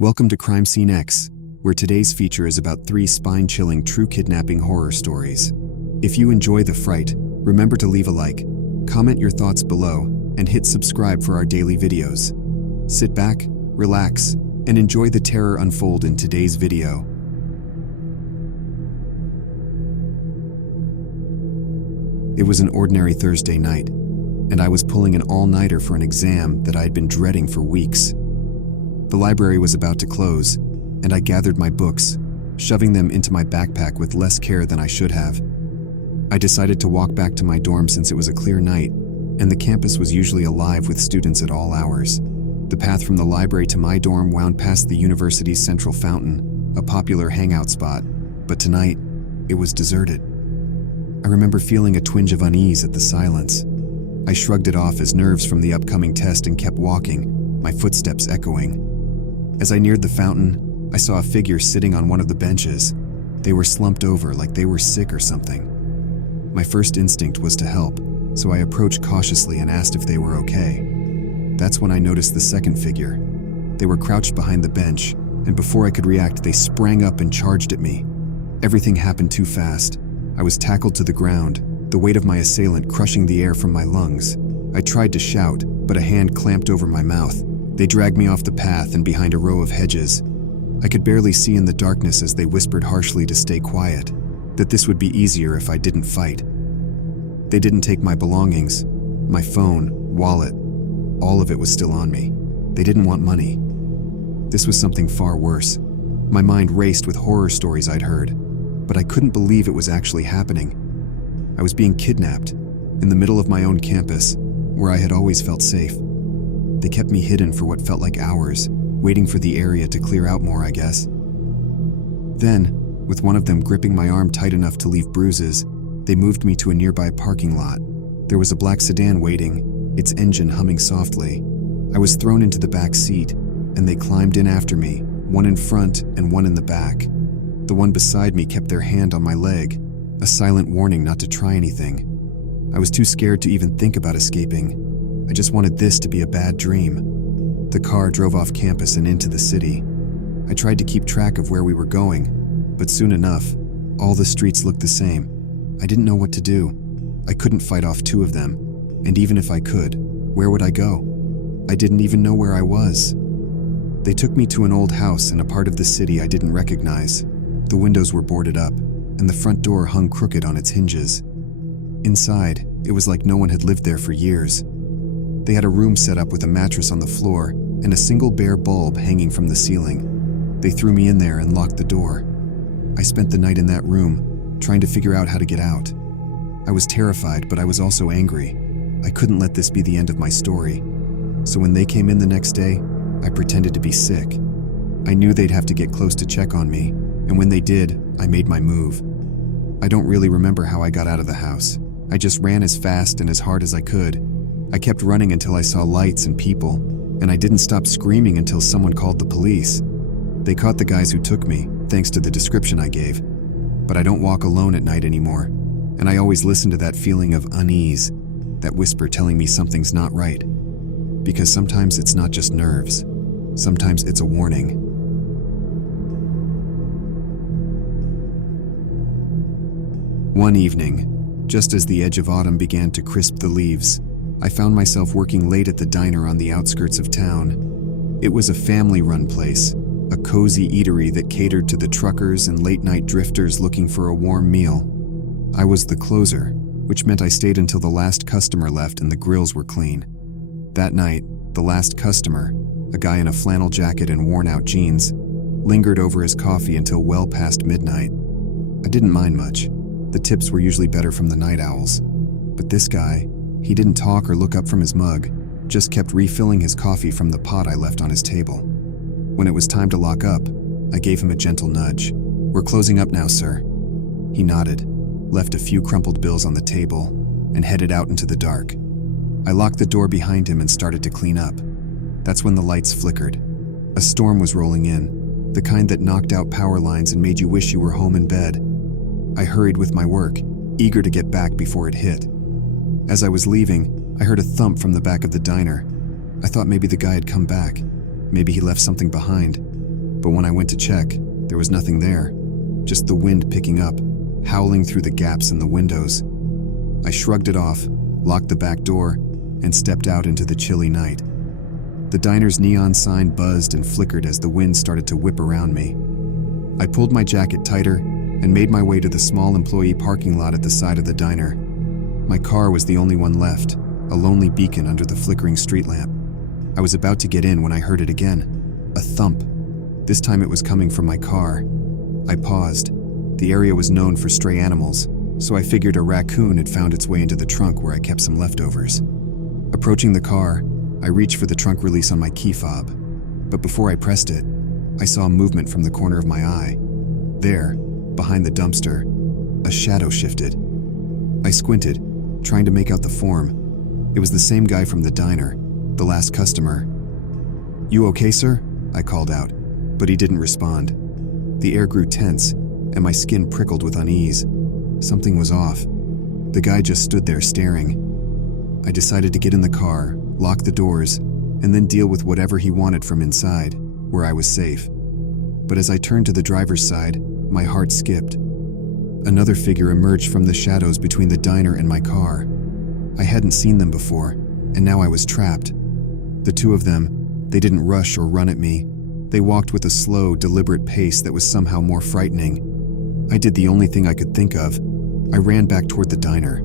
Welcome to CrimeSceneX, where today's feature is about 3 spine-chilling true kidnapping horror stories. If you enjoy the fright, remember to leave a like, comment your thoughts below, and hit subscribe for our daily videos. Sit back, relax, and enjoy the terror unfold in today's video. It was an ordinary Thursday night, and I was pulling an all-nighter for an exam that I had been dreading for weeks. The library was about to close, and I gathered my books, shoving them into my backpack with less care than I should have. I decided to walk back to my dorm since it was a clear night, and the campus was usually alive with students at all hours. The path from the library to my dorm wound past the university's central fountain, a popular hangout spot, but tonight, it was deserted. I remember feeling a twinge of unease at the silence. I shrugged it off as nerves from the upcoming test and kept walking, my footsteps echoing. As I neared the fountain, I saw a figure sitting on one of the benches. They were slumped over like they were sick or something. My first instinct was to help, so I approached cautiously and asked if they were okay. That's when I noticed the second figure. They were crouched behind the bench, and before I could react, they sprang up and charged at me. Everything happened too fast. I was tackled to the ground, the weight of my assailant crushing the air from my lungs. I tried to shout, but a hand clamped over my mouth. They dragged me off the path and behind a row of hedges. I could barely see in the darkness as they whispered harshly to stay quiet, that this would be easier if I didn't fight. They didn't take my belongings, my phone, wallet. All of it was still on me. They didn't want money. This was something far worse. My mind raced with horror stories I'd heard, but I couldn't believe it was actually happening. I was being kidnapped, in the middle of my own campus, where I had always felt safe. They kept me hidden for what felt like hours, waiting for the area to clear out more, I guess. Then, with one of them gripping my arm tight enough to leave bruises, they moved me to a nearby parking lot. There was a black sedan waiting, its engine humming softly. I was thrown into the back seat, and they climbed in after me, one in front and one in the back. The one beside me kept their hand on my leg, a silent warning not to try anything. I was too scared to even think about escaping. I just wanted this to be a bad dream. The car drove off campus and into the city. I tried to keep track of where we were going, but soon enough, all the streets looked the same. I didn't know what to do. I couldn't fight off 2 of them, and even if I could, where would I go? I didn't even know where I was. They took me to an old house in a part of the city I didn't recognize. The windows were boarded up, and the front door hung crooked on its hinges. Inside, it was like no one had lived there for years. They had a room set up with a mattress on the floor and a single bare bulb hanging from the ceiling. They threw me in there and locked the door. I spent the night in that room, trying to figure out how to get out. I was terrified, but I was also angry. I couldn't let this be the end of my story. So when they came in the next day, I pretended to be sick. I knew they'd have to get close to check on me, and when they did, I made my move. I don't really remember how I got out of the house. I just ran as fast and as hard as I could. I kept running until I saw lights and people, and I didn't stop screaming until someone called the police. They caught the guys who took me, thanks to the description I gave. But I don't walk alone at night anymore, and I always listen to that feeling of unease, that whisper telling me something's not right. Because sometimes it's not just nerves. Sometimes it's a warning. One evening, just as the edge of autumn began to crisp the leaves, I found myself working late at the diner on the outskirts of town. It was a family-run place, a cozy eatery that catered to the truckers and late-night drifters looking for a warm meal. I was the closer, which meant I stayed until the last customer left and the grills were clean. That night, the last customer, a guy in a flannel jacket and worn-out jeans, lingered over his coffee until well past midnight. I didn't mind much. The tips were usually better from the night owls. But this guy, he didn't talk or look up from his mug, just kept refilling his coffee from the pot I left on his table. When it was time to lock up, I gave him a gentle nudge. "We're closing up now, sir." He nodded, left a few crumpled bills on the table, and headed out into the dark. I locked the door behind him and started to clean up. That's when the lights flickered. A storm was rolling in, the kind that knocked out power lines and made you wish you were home in bed. I hurried with my work, eager to get back before it hit. As I was leaving, I heard a thump from the back of the diner. I thought maybe the guy had come back. Maybe he left something behind. but when I went to check, there was nothing there, just the wind picking up, howling through the gaps in the windows. I shrugged it off, locked the back door, and stepped out into the chilly night. The diner's neon sign buzzed and flickered as the wind started to whip around me. I pulled my jacket tighter and made my way to the small employee parking lot at the side of the diner. My car was the only one left, a lonely beacon under the flickering street lamp. I was about to get in when I heard it again, a thump. This time it was coming from my car. I paused. The area was known for stray animals, so I figured a raccoon had found its way into the trunk where I kept some leftovers. Approaching the car, I reached for the trunk release on my key fob, but before I pressed it, I saw movement from the corner of my eye. There, behind the dumpster, a shadow shifted. I squinted, trying to make out the form. It was the same guy from the diner, the last customer. "You okay, sir?" I called out, but he didn't respond. The air grew tense, and my skin prickled with unease. Something was off. The guy just stood there staring. I decided to get in the car, lock the doors, and then deal with whatever he wanted from inside, where I was safe. But as I turned to the driver's side, my heart skipped. Another figure emerged from the shadows between the diner and my car. I hadn't seen them before, and now I was trapped. The two of them, they didn't rush or run at me. They walked with a slow, deliberate pace that was somehow more frightening. I did the only thing I could think of. I ran back toward the diner,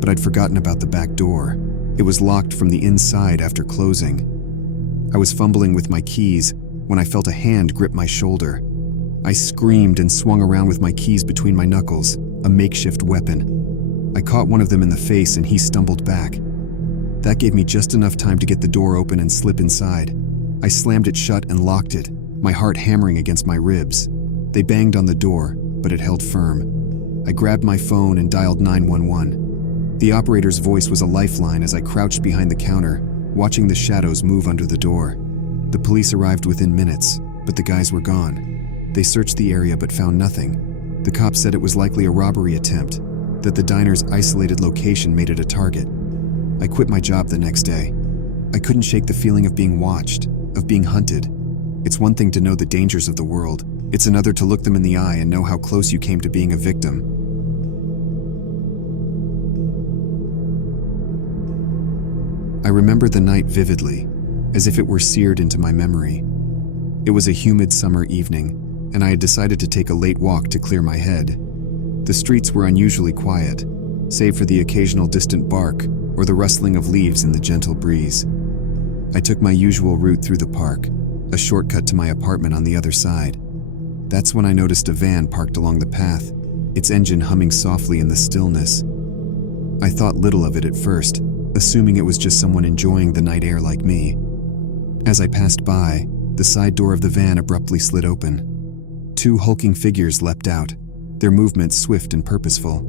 but I'd forgotten about the back door. It was locked from the inside after closing. I was fumbling with my keys when I felt a hand grip my shoulder. I screamed and swung around with my keys between my knuckles, a makeshift weapon. I caught one of them in the face and he stumbled back. That gave me just enough time to get the door open and slip inside. I slammed it shut and locked it, my heart hammering against my ribs. They banged on the door, but it held firm. I grabbed my phone and dialed 911. The operator's voice was a lifeline as I crouched behind the counter, watching the shadows move under the door. The police arrived within minutes, but the guys were gone. They searched the area but found nothing. The cops said it was likely a robbery attempt, that the diner's isolated location made it a target. I quit my job the next day. I couldn't shake the feeling of being watched, of being hunted. It's one thing to know the dangers of the world. It's another to look them in the eye and know how close you came to being a victim. I remember the night vividly, as if it were seared into my memory. It was a humid summer evening, and I had decided to take a late walk to clear my head. The streets were unusually quiet, save for the occasional distant bark or the rustling of leaves in the gentle breeze. I took my usual route through the park, a shortcut to my apartment on the other side. That's when I noticed a van parked along the path, its engine humming softly in the stillness. I thought little of it at first, assuming it was just someone enjoying the night air like me. As I passed by, the side door of the van abruptly slid open. Two hulking figures leapt out, their movements swift and purposeful.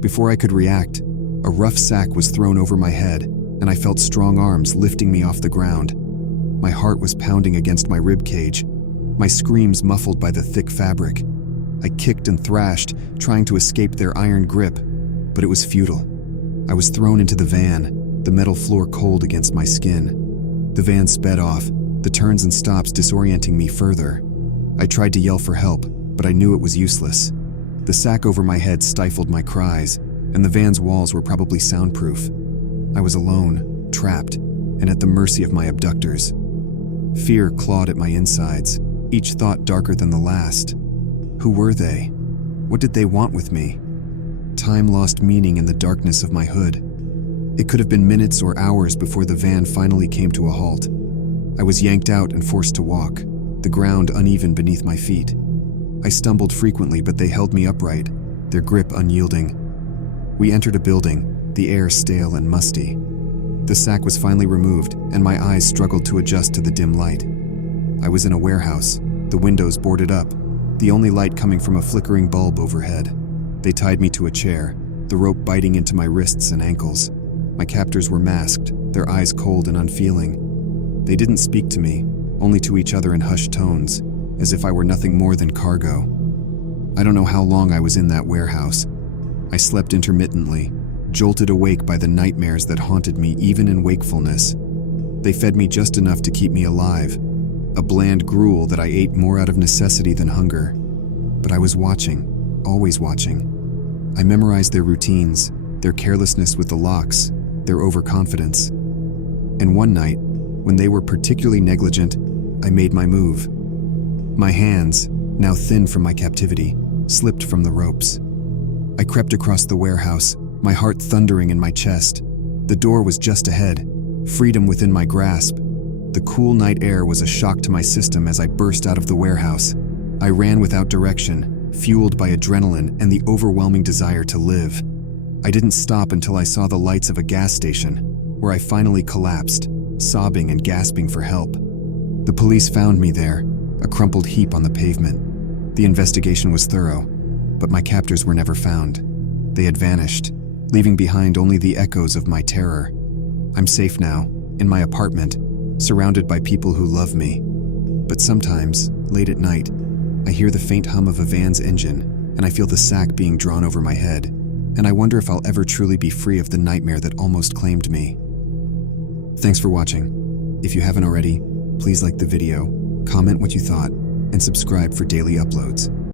Before I could react, a rough sack was thrown over my head, and I felt strong arms lifting me off the ground. My heart was pounding against my rib cage, my screams muffled by the thick fabric. I kicked and thrashed, trying to escape their iron grip, but it was futile. I was thrown into the van, the metal floor cold against my skin. The van sped off, the turns and stops disorienting me further. I tried to yell for help, but I knew it was useless. The sack over my head stifled my cries, and the van's walls were probably soundproof. I was alone, trapped, and at the mercy of my abductors. Fear clawed at my insides, each thought darker than the last. Who were they? What did they want with me? Time lost meaning in the darkness of my hood. It could have been minutes or hours before the van finally came to a halt. I was yanked out and forced to walk, the ground uneven beneath my feet. I stumbled frequently, but they held me upright, their grip unyielding. We entered a building, the air stale and musty. The sack was finally removed, and my eyes struggled to adjust to the dim light. I was in a warehouse, the windows boarded up, the only light coming from a flickering bulb overhead. They tied me to a chair, the rope biting into my wrists and ankles. My captors were masked, their eyes cold and unfeeling. They didn't speak to me, only to each other in hushed tones, as if I were nothing more than cargo. I don't know how long I was in that warehouse. I slept intermittently, jolted awake by the nightmares that haunted me even in wakefulness. They fed me just enough to keep me alive, a bland gruel that I ate more out of necessity than hunger. But I was watching, always watching. I memorized their routines, their carelessness with the locks, their overconfidence. And one night, when they were particularly negligent, I made my move. My hands, now thin from my captivity, slipped from the ropes. I crept across the warehouse, my heart thundering in my chest. The door was just ahead, freedom within my grasp. The cool night air was a shock to my system as I burst out of the warehouse. I ran without direction, fueled by adrenaline and the overwhelming desire to live. I didn't stop until I saw the lights of a gas station, where I finally collapsed, sobbing and gasping for help. The police found me there, a crumpled heap on the pavement. The investigation was thorough, but my captors were never found. They had vanished, leaving behind only the echoes of my terror. I'm safe now, in my apartment, surrounded by people who love me. But sometimes, late at night, I hear the faint hum of a van's engine, and I feel the sack being drawn over my head, and I wonder if I'll ever truly be free of the nightmare that almost claimed me. Thanks for watching. If you haven't already, please like the video, comment what you thought, and subscribe for daily uploads.